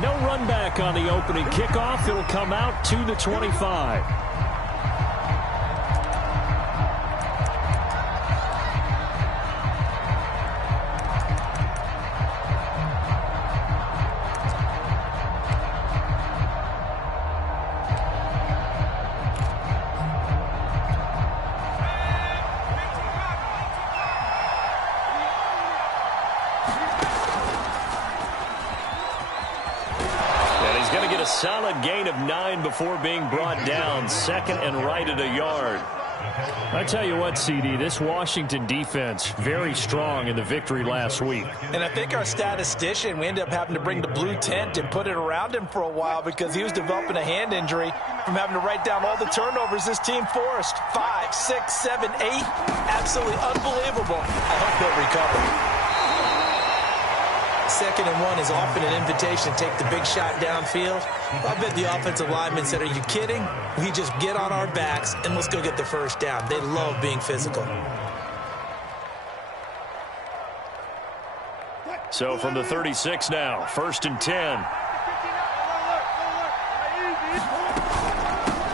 No run back on the opening kickoff. It'll come out to the 25. Solid gain of 9 before being brought down. Second and right at a yard. I tell you what, CD, this Washington defense, very strong in the victory last week. And I think our statistician, we ended up having to bring the blue tent and put it around him for a while because he was developing a hand injury from having to write down all the turnovers this team forced. 5, 6, 7, 8. Absolutely unbelievable. I hope he'll recover. 2nd and 1 is often an invitation to take the big shot downfield. I bet the offensive lineman said, are you kidding? We just get on our backs and let's go get the first down. They love being physical. So from the 36 now, 1st and 10.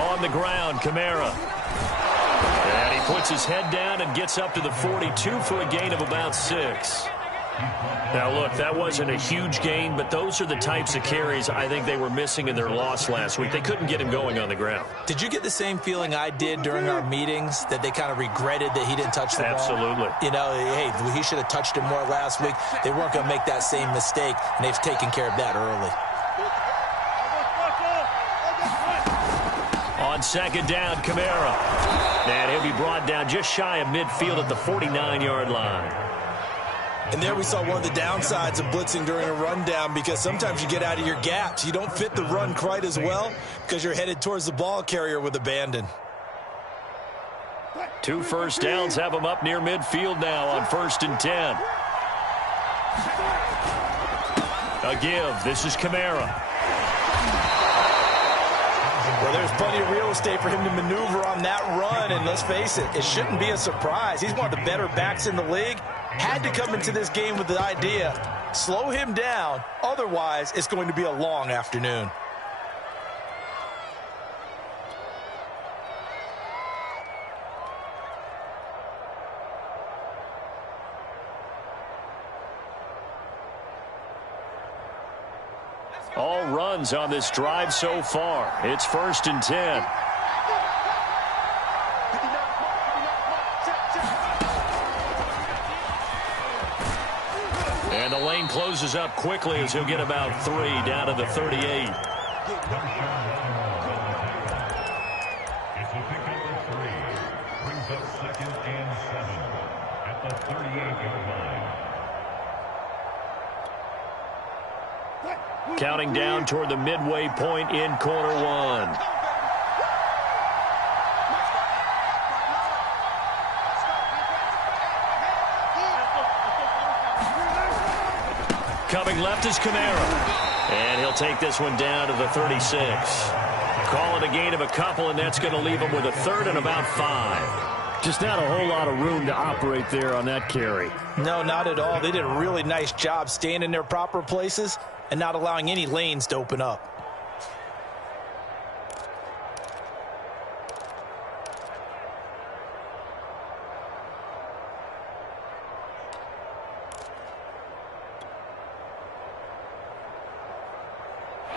On the ground, Kamara. And he puts his head down and gets up to the 42 for a gain of about 6. Now, look, that wasn't a huge gain, but those are the types of carries I think they were missing in their loss last week. They couldn't get him going on the ground. Did you get the same feeling I did during our meetings, that they kind of regretted that he didn't touch the ball? Absolutely. You know, hey, he should have touched it more last week. They weren't going to make that same mistake, and they've taken care of that early. On 2nd down, Kamara. And he'll be brought down just shy of midfield at the 49-yard line. And there we saw one of the downsides of blitzing during a rundown, because sometimes you get out of your gaps. You don't fit the run quite as well because you're headed towards the ball carrier with abandon. 2 first downs have them up near midfield now on 1st and 10. A give. This is Kamara. Well, there's plenty of real estate for him to maneuver on that run, and let's face it, it shouldn't be a surprise. He's one of the better backs in the league. Had to come into this game with the idea, slow him down, otherwise it's going to be a long afternoon. All runs on this drive so far. It's 1st and 10. And the lane closes up quickly as he'll get about 3 down to the 38. It's a pick number 3. Brings up 2nd and 7 at the 38-yard line. Counting down toward the midway point in quarter 1. Coming left is Kamara. And he'll take this one down to the 36. Call it a gain of a couple, and that's going to leave him with a 3rd and about 5. Just not a whole lot of room to operate there on that carry. No, not at all. They did a really nice job staying in their proper places and not allowing any lanes to open up.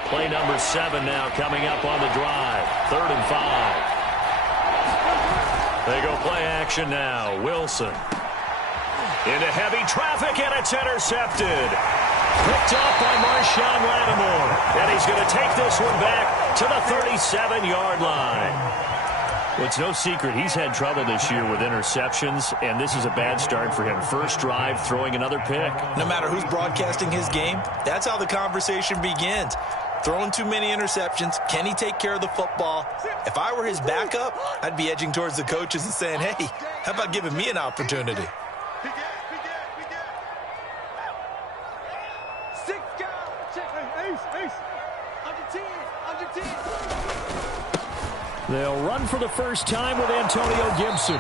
Play number 7 now coming up on the drive. 3rd and 5. They go play action now. Wilson. Into heavy traffic, and it's intercepted. Picked up by Marshawn Lattimore. And he's going to take this one back to the 37-yard line. Well, it's no secret he's had trouble this year with interceptions, and this is a bad start for him. First drive, throwing another pick. No matter who's broadcasting his game, that's how the conversation begins. Throwing too many interceptions. Can he take care of the football? If I were his backup, I'd be edging towards the coaches and saying, hey, how about giving me an opportunity? They'll run for the first time with Antonio Gibson.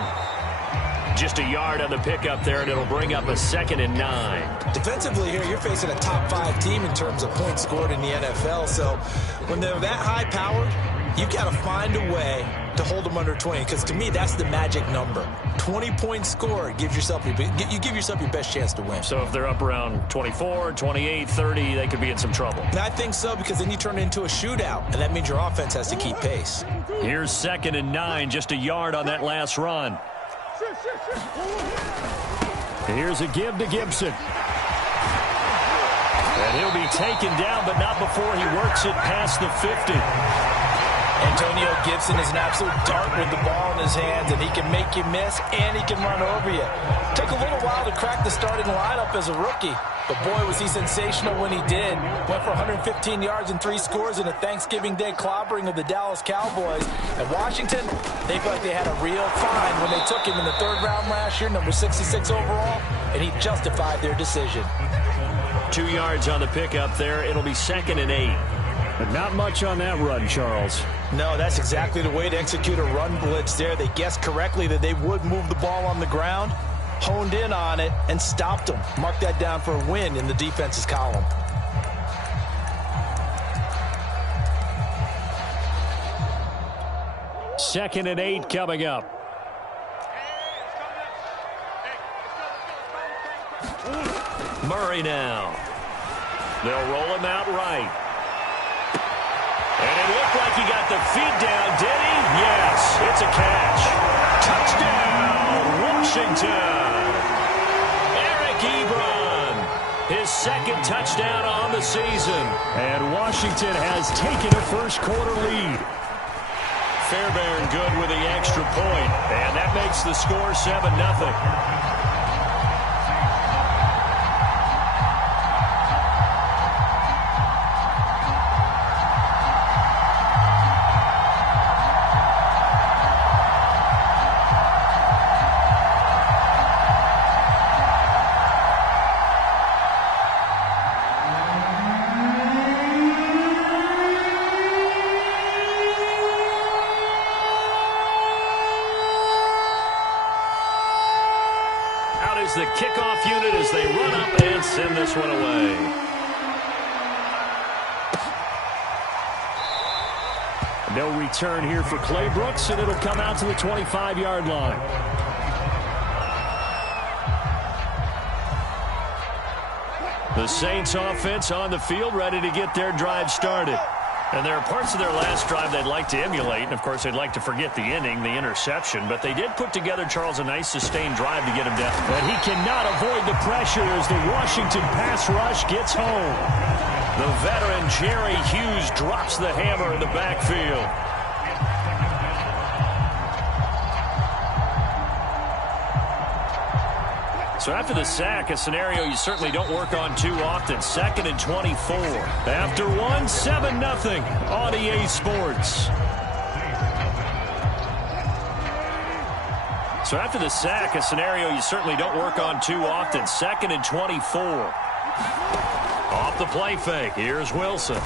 Just a yard on the pickup there, and it'll bring up a 2nd and 9. Defensively here, you're facing a top-5 team in terms of points scored in the NFL. So when they're that high-powered, you've got to find a way to hold them under 20, because to me, that's the magic number. 20 points scored, you give yourself your best chance to win. So if they're up around 24, 28, 30, they could be in some trouble. And I think so, because then you turn it into a shootout, and that means your offense has to keep pace. Here's 2nd and 9, just a yard on that last run. Here's a give to Gibson. And he'll be taken down, but not before he works it past the 50. Antonio Gibson is an absolute dart with the ball in his hands, and he can make you miss, and he can run over you. Took a little while to crack the starting lineup as a rookie, but boy, was he sensational when he did. Went for 115 yards and 3 scores in a Thanksgiving Day clobbering of the Dallas Cowboys. And Washington, they felt like they had a real find when they took him in the 3rd round last year, number 66 overall, and he justified their decision. 2 yards on the pickup there. It'll be 2nd and 8. But not much on that run, Charles. No, that's exactly the way to execute a run blitz there. They guessed correctly that they would move the ball on the ground, honed in on it, and stopped them. Mark that down for a win in the defense's column. Second and 8 coming up. Murray now. They'll roll him out right. And it looked like he got the feet down, did he? Yes, it's a catch. Touchdown, Washington. Eric Ebron, his 2nd touchdown on the season. And Washington has taken a first-quarter lead. Fairbairn good with the extra point, and that makes the score 7-0. The kickoff unit as they run up and send this one away. No return here for Clay Brooks, and it'll come out to the 25-yard line. The Saints offense on the field, ready to get their drive started. And there are parts of their last drive they'd like to emulate, and of course they'd like to forget the inning, the interception, but they did put together, Charles, a nice sustained drive to get him down. And he cannot avoid the pressure as the Washington pass rush gets home. The veteran Jerry Hughes drops the hammer in the backfield. So after the sack, a scenario you certainly don't work on too often. 2nd and 24. After 1, 7-0 on EA Sports. So after the sack, a scenario you certainly don't work on too often. 2nd and 24. Off the play fake. Here's Wilson.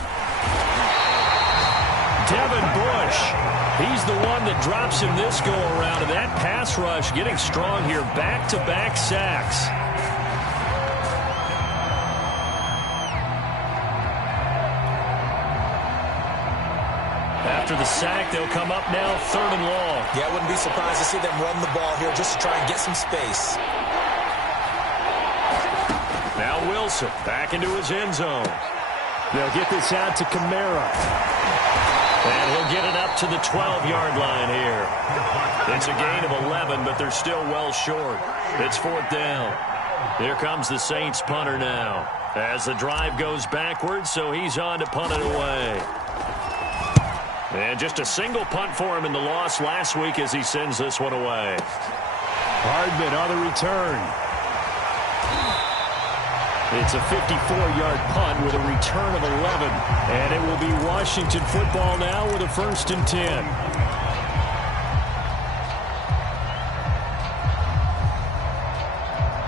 Devin Bush. He's the one that drops him this go-around, and that pass rush getting strong here. Back-to-back sacks. After the sack, they'll come up now 3rd and long. Yeah, I wouldn't be surprised to see them run the ball here just to try and get some space. Now Wilson back into his end zone. They'll get this out to Kamara. And he'll get it up to the 12-yard line here. It's a gain of 11, but they're still well short. It's 4th down. Here comes the Saints punter now. As the drive goes backwards, so he's on to punt it away. And just a single punt for him in the loss last week as he sends this one away. Hardman on the return. It's a 54-yard punt with a return of 11. And it will be Washington football now with a 1st and 10.